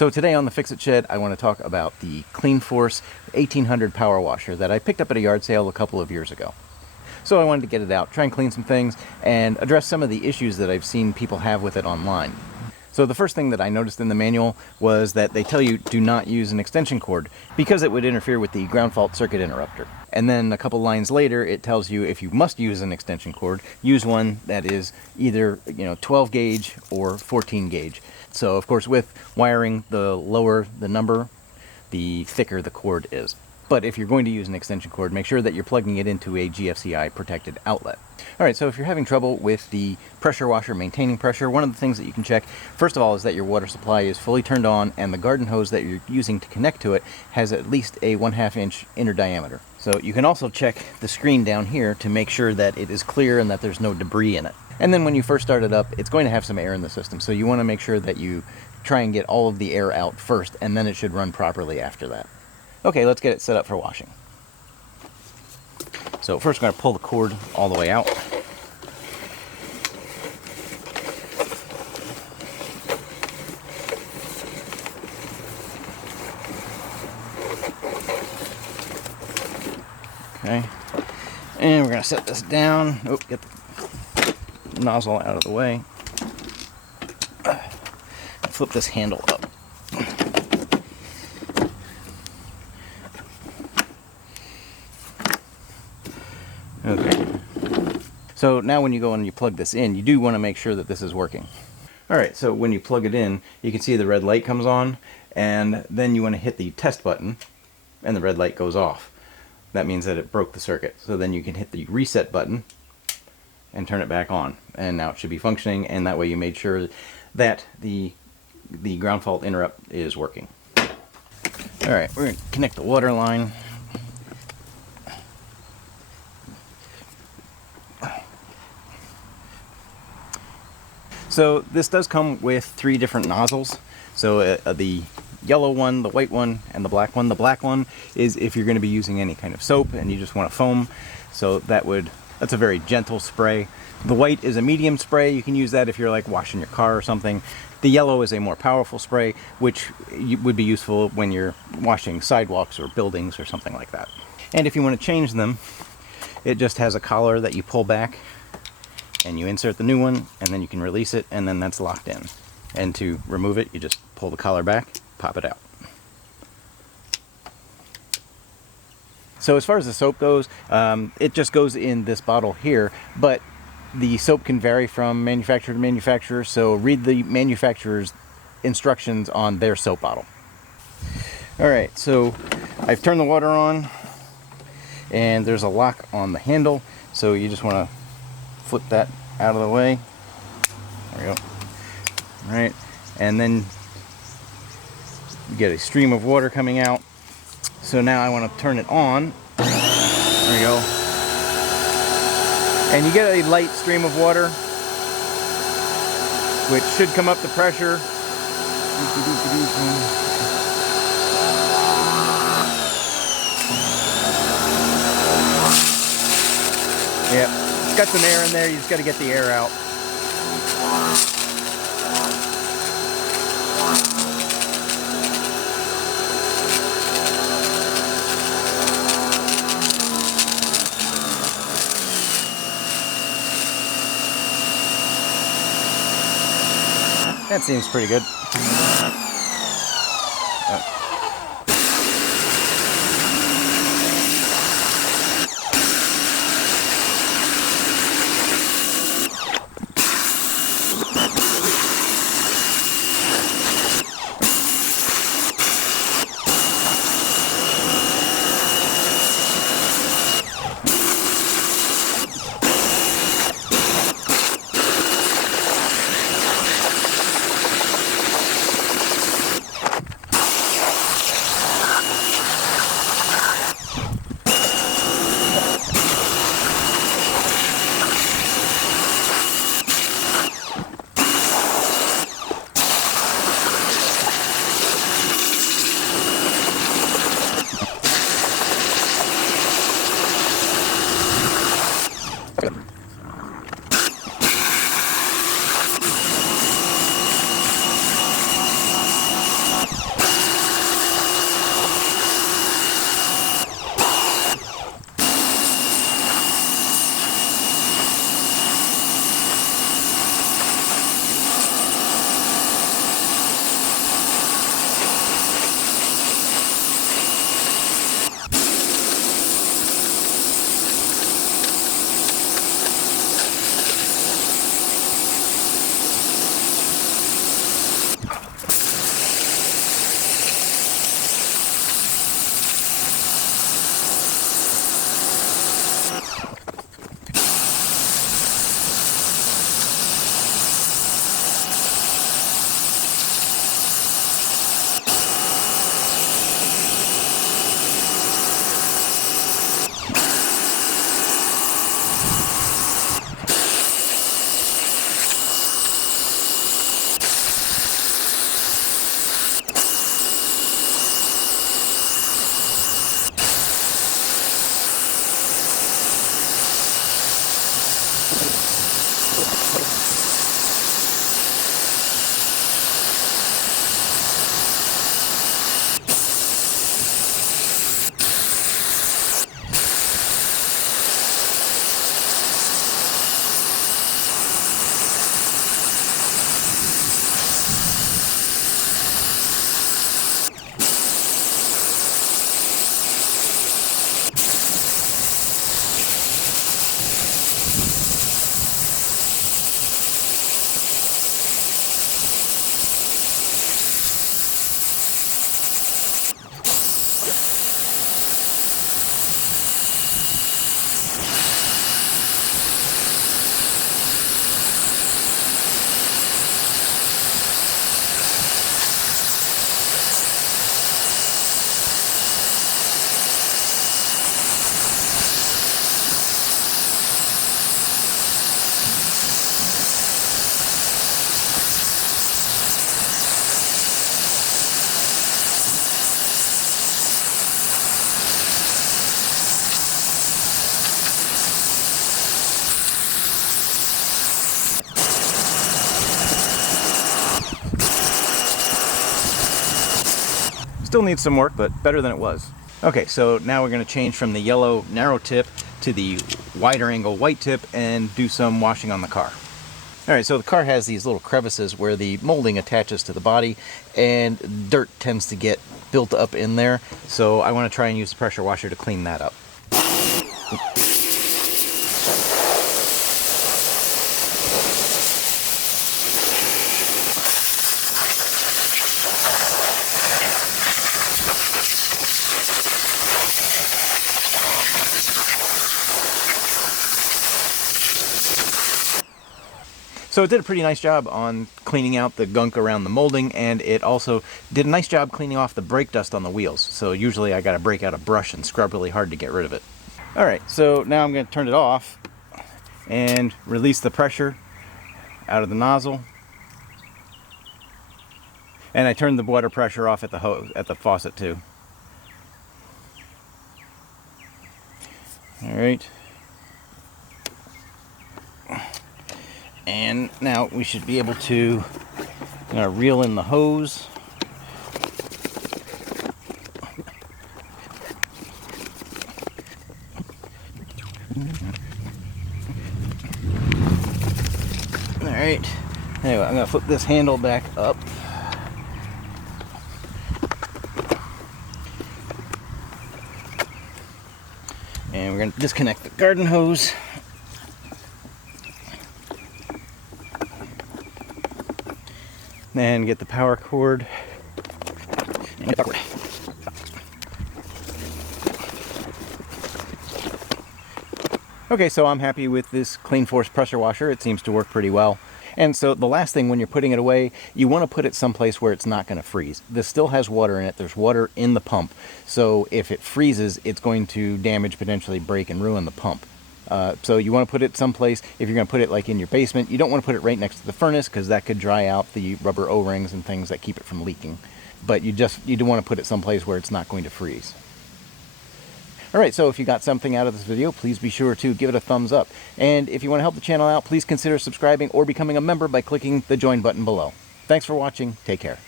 So today on the Fixit Shed, I want to talk about the CleanForce 1800 power washer that I picked up at a yard sale a couple of years ago. So I wanted to get it out, try and clean some things, and address some of the issues that I've seen people have with it online. So the first thing that I noticed in the manual was that they tell you do not use an extension cord because it would interfere with the ground fault circuit interrupter. And then a couple lines later, it tells you if you must use an extension cord, use one that is either 12 gauge or 14 gauge. So of course with wiring, the lower the number, the thicker the cord is. But if you're going to use an extension cord, make sure that you're plugging it into a GFCI protected outlet. Alright, so if you're having trouble with the pressure washer maintaining pressure, one of the things that you can check, first of all, is that your water supply is fully turned on and the garden hose that you're using to connect to it has at least a 1/2 inch inner diameter. So you can also check the screen down here to make sure that it is clear and that there's no debris in it. And then when you first start it up, it's going to have some air in the system, so you want to make sure that you try and get all of the air out first, and then it should run properly after that. Okay, let's get it set up for washing. So first I'm going to pull the cord all the way out. Okay, and we're going to set this down. Oh, get the nozzle out of the way. Flip this handle up. Okay. So now when you go and you plug this in, you do want to make sure that this is working. Alright, so when you plug it in, you can see the red light comes on, and then you want to hit the test button, and the red light goes off. That means that it broke the circuit. So then you can hit the reset button and turn it back on. And now it should be functioning, and that way you made sure that the ground fault interrupt is working. Alright, we're going to connect the water line. So this does come with 3 different nozzles. So the yellow one, the white one, and the black one. The black one is if you're going to be using any kind of soap and you just want to foam. So that's a very gentle spray. The white is a medium spray. You can use that if you're like washing your car or something. The yellow is a more powerful spray, which would be useful when you're washing sidewalks or buildings or something like that. And if you want to change them, it just has a collar that you pull back and you insert the new one, and then you can release it, and then that's locked in. And to remove it, you just pull the collar back, pop it out. So as far as the soap goes, it just goes in this bottle here, but the soap can vary from manufacturer to manufacturer, so read the manufacturer's instructions on their soap bottle. Alright, so I've turned the water on, and there's a lock on the handle, so you just want to flip that out of the way. There we go. Alright, and then you get a stream of water coming out. So now I want to turn it on. There we go. And you get a light stream of water, which should come up the pressure. Yep. It's got some air in there, you just got to get the air out. That seems pretty good. Still needs some work, but better than it was. Okay, so now we're going to change from the yellow narrow tip to the wider angle white tip and do some washing on the car. Alright, so the car has these little crevices where the molding attaches to the body and dirt tends to get built up in there, so I want to try and use the pressure washer to clean that up. So it did a pretty nice job on cleaning out the gunk around the molding, and it also did a nice job cleaning off the brake dust on the wheels. So usually I got to break out a brush and scrub really hard to get rid of it. Alright, so now I'm going to turn it off and release the pressure out of the nozzle. And I turned the water pressure off at the faucet too. Alright. And now we should be able to reel in the hose. Alright, anyway, I'm going to flip this handle back up. And we're going to disconnect the garden hose. And get the power cord. Okay, so I'm happy with this CleanForce pressure washer. It seems to work pretty well. And so the last thing when you're putting it away, you want to put it someplace where it's not going to freeze. This still has water in it. There's water in the pump. So if it freezes, it's going to damage, potentially break and ruin the pump. So you want to put it someplace, if you're going to put it like in your basement, you don't want to put it right next to the furnace because that could dry out the rubber O-rings and things that keep it from leaking. But you do want to put it someplace where it's not going to freeze. Alright, so if you got something out of this video, please be sure to give it a thumbs up. And if you want to help the channel out, please consider subscribing or becoming a member by clicking the join button below. Thanks for watching. Take care.